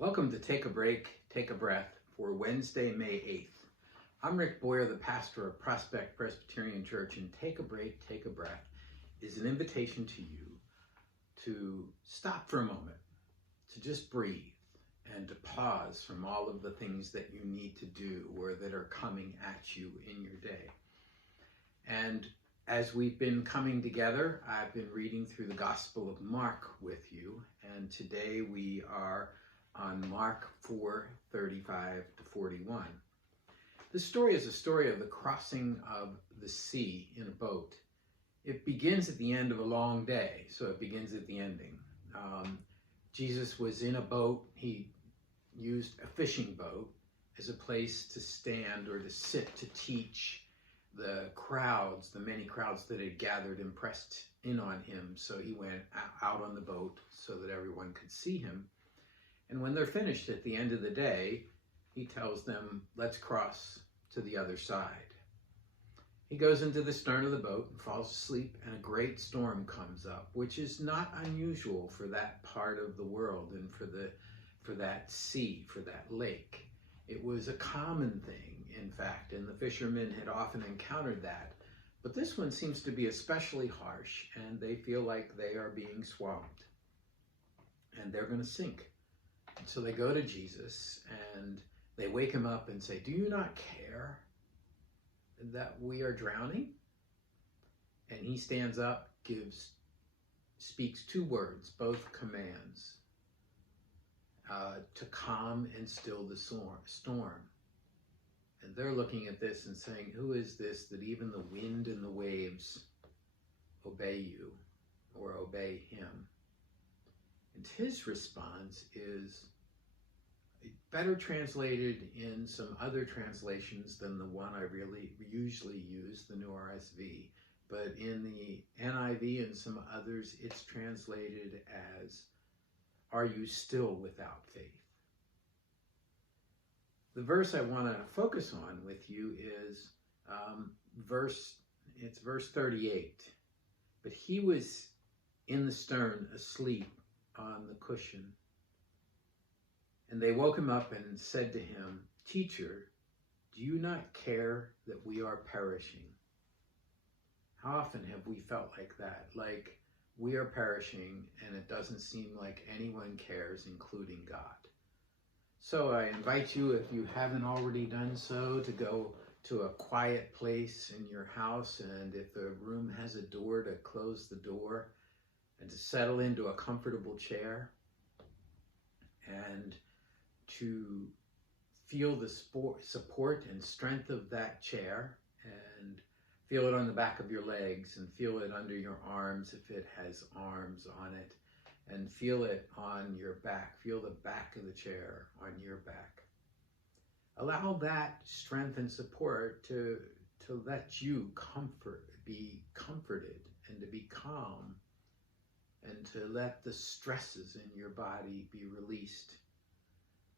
Welcome to Take a Break, Take a Breath for Wednesday, May 8th. I'm Rick Boyer, the pastor of Prospect Presbyterian Church, and Take a Break, Take a Breath is an invitation to you to stop for a moment, to just breathe, and to pause from all of the things that you need to do or that are coming at you in your day. And as we've been coming together, I've been reading through the Gospel of Mark with you, and today we are on Mark 4:35 to 41. This story is a story of the crossing of the sea in a boat. It begins at the end of a long day, so it begins at the ending. Jesus was in a boat. He used a fishing boat as a place to stand or to sit to teach the crowds, the many crowds that had gathered and pressed in on him. So he went out on the boat so that everyone could see him. And when they're finished at the end of the day, he tells them, let's cross to the other side. He goes into the stern of the boat and falls asleep, and a great storm comes up, which is not unusual for that part of the world and for that sea, for that lake. It was a common thing, in fact, and the fishermen had often encountered that. But this one seems to be especially harsh, and they feel like they are being swamped, and they're going to sink. So they go to Jesus and they wake him up and say, do you not care that we are drowning? And he stands up, speaks two words, both commands, to calm and still the storm. And they're looking at this and saying, who is this that even the wind and the waves obey you or obey him? And his response is better translated in some other translations than the one I really usually use, the NRSV. But in the NIV and some others, it's translated as, are you still without faith? The verse I want to focus on with you is verse 38. But he was in the stern asleep on the cushion. And they woke him up and said to him, Teacher, do you not care that we are perishing? How often have we felt like that? Like we are perishing and it doesn't seem like anyone cares, including God. So I invite you, if you haven't already done so, to go to a quiet place in your house, and if the room has a door, to close the door and to settle into a comfortable chair and to feel the support and strength of that chair, and feel it on the back of your legs, and feel it under your arms if it has arms on it, and feel it on your back. Feel the back of the chair on your back. Allow that strength and support to let you be comforted, and to be calm, and to let the stresses in your body be released.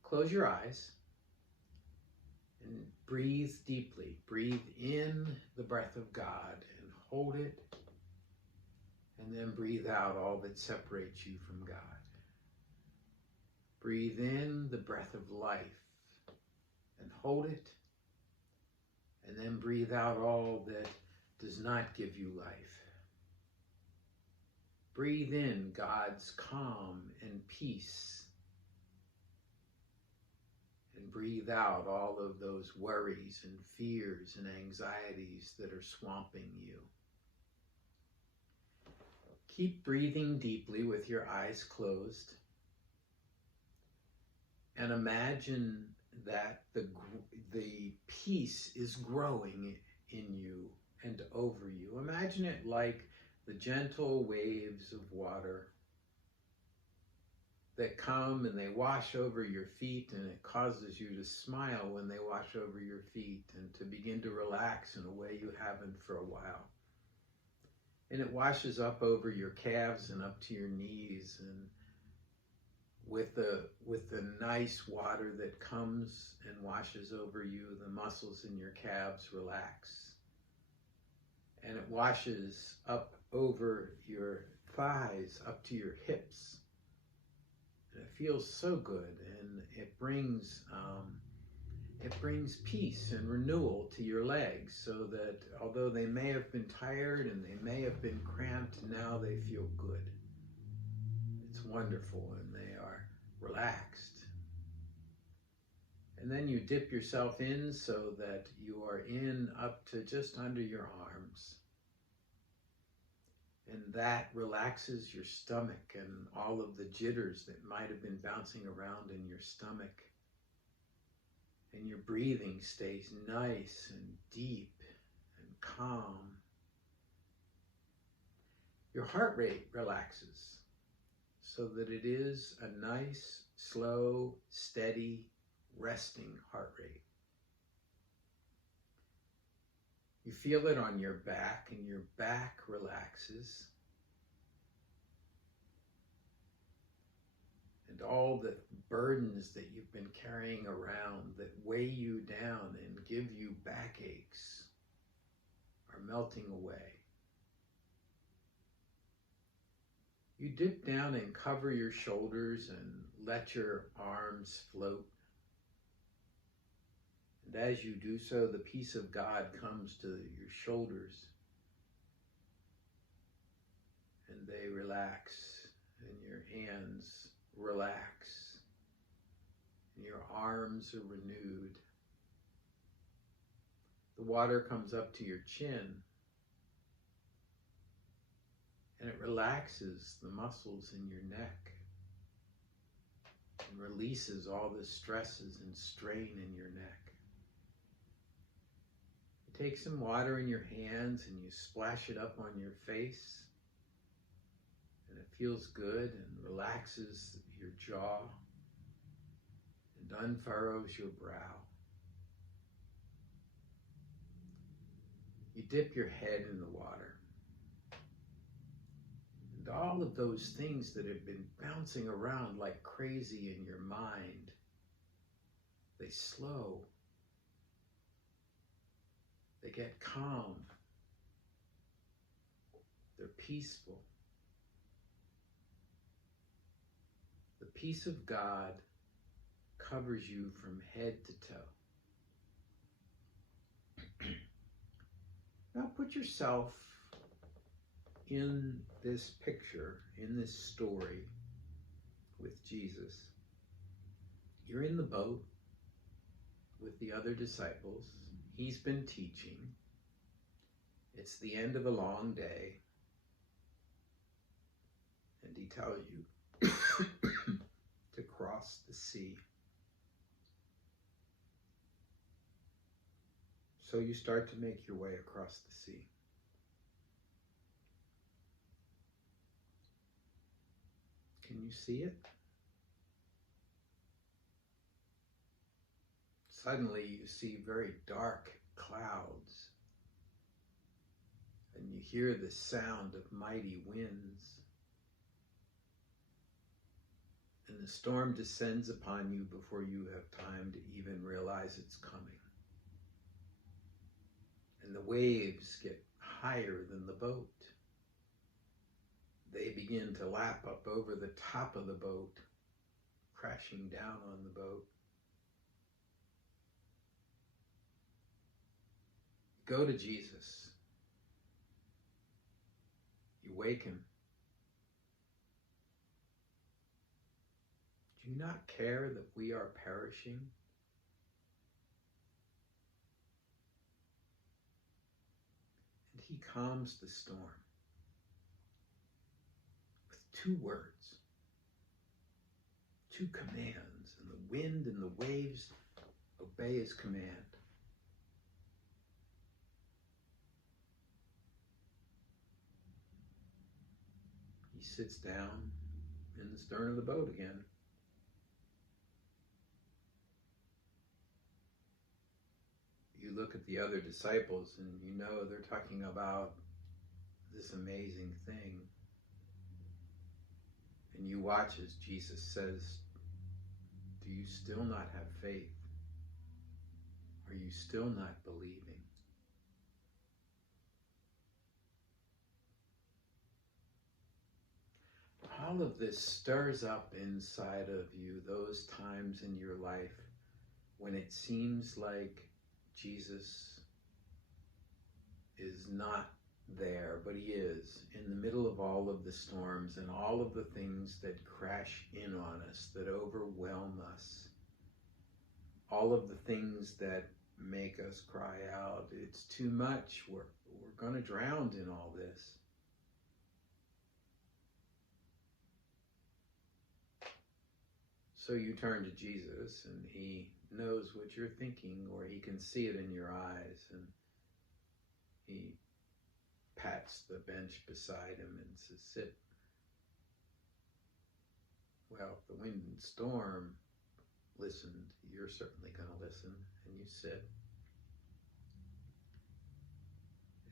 Close your eyes and breathe deeply. Breathe in the breath of God and hold it, and then breathe out all that separates you from God. Breathe in the breath of life and hold it, and then breathe out all that does not give you life. Breathe in God's calm and peace, and breathe out all of those worries and fears and anxieties that are swamping you. Keep breathing deeply with your eyes closed, and imagine that the peace is growing in you and over you. Imagine it like the gentle waves of water that come and they wash over your feet, and it causes you to smile when they wash over your feet, and to begin to relax in a way you haven't for a while. And it washes up over your calves and up to your knees, and with the nice water that comes and washes over you, the muscles in your calves relax. And it washes up over your thighs, up to your hips. And it feels so good, and it brings peace and renewal to your legs, so that although they may have been tired and they may have been cramped, now they feel good. It's wonderful, and they are relaxed. And then you dip yourself in so that you are in up to just under your arms. And that relaxes your stomach and all of the jitters that might have been bouncing around in your stomach. And your breathing stays nice and deep and calm. Your heart rate relaxes so that it is a nice, slow, steady, resting heart rate. You feel it on your back, and your back relaxes. And all the burdens that you've been carrying around that weigh you down and give you backaches are melting away. You dip down and cover your shoulders and let your arms float. And as you do so, the peace of God comes to your shoulders, and they relax, and your hands relax, and your arms are renewed. The water comes up to your chin, and it relaxes the muscles in your neck and releases all the stresses and strain in your neck. You take some water in your hands and you splash it up on your face, and it feels good and relaxes your jaw and unfurrows your brow. You dip your head in the water, and all of those things that have been bouncing around like crazy in your mind, they slow. They get calm. They're peaceful. The peace of God covers you from head to toe. Now put yourself in this picture, in this story with Jesus. You're in the boat with the other disciples. He's been teaching. It's the end of a long day. And he tells you to cross the sea. So you start to make your way across the sea. Can you see it? Suddenly you see very dark clouds, and you hear the sound of mighty winds. And the storm descends upon you before you have time to even realize it's coming. And the waves get higher than the boat. They begin to lap up over the top of the boat, crashing down on the boat. Go to Jesus. You wake him. Do you not care that we are perishing? And he calms the storm with 2 words, 2 commands, and the wind and the waves obey his command. He sits down in the stern of the boat again. You look at the other disciples and you know they're talking about this amazing thing. And you watch as Jesus says, "Do you still not have faith? Are you still not believing?" all of this stirs up inside of you those times in your life when it seems like Jesus is not there, but he is in the middle of all of the storms and all of the things that crash in on us, that overwhelm us, all of the things that make us cry out, it's too much, we're going to drown in all this. So you turn to Jesus, and he knows what you're thinking, or he can see it in your eyes, and he pats the bench beside him and says, sit. Well, if the wind and storm listened, you're certainly going to listen, and you sit.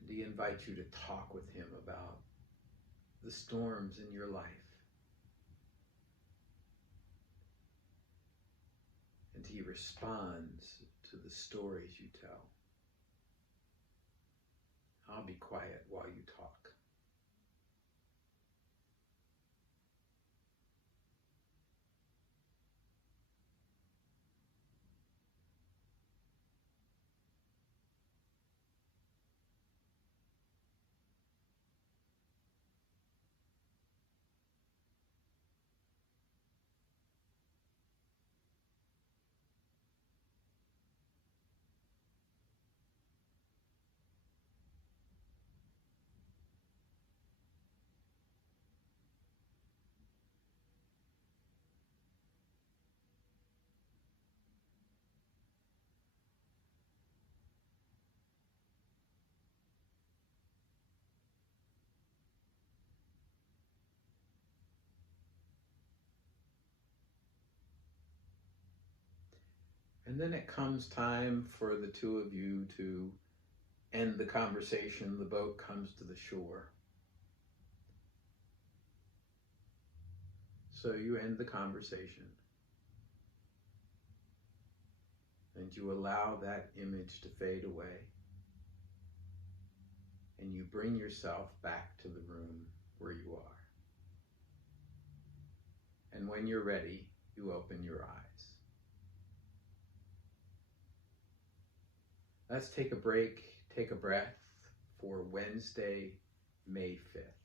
And he invites you to talk with him about the storms in your life. And he responds to the stories you tell. I'll be quiet while you talk. And then it comes time for the two of you to end the conversation. The boat comes to the shore. So you end the conversation. And you allow that image to fade away. And you bring yourself back to the room where you are. And when you're ready, you open your eyes. Let's take a break, take a breath for Wednesday, May 5th.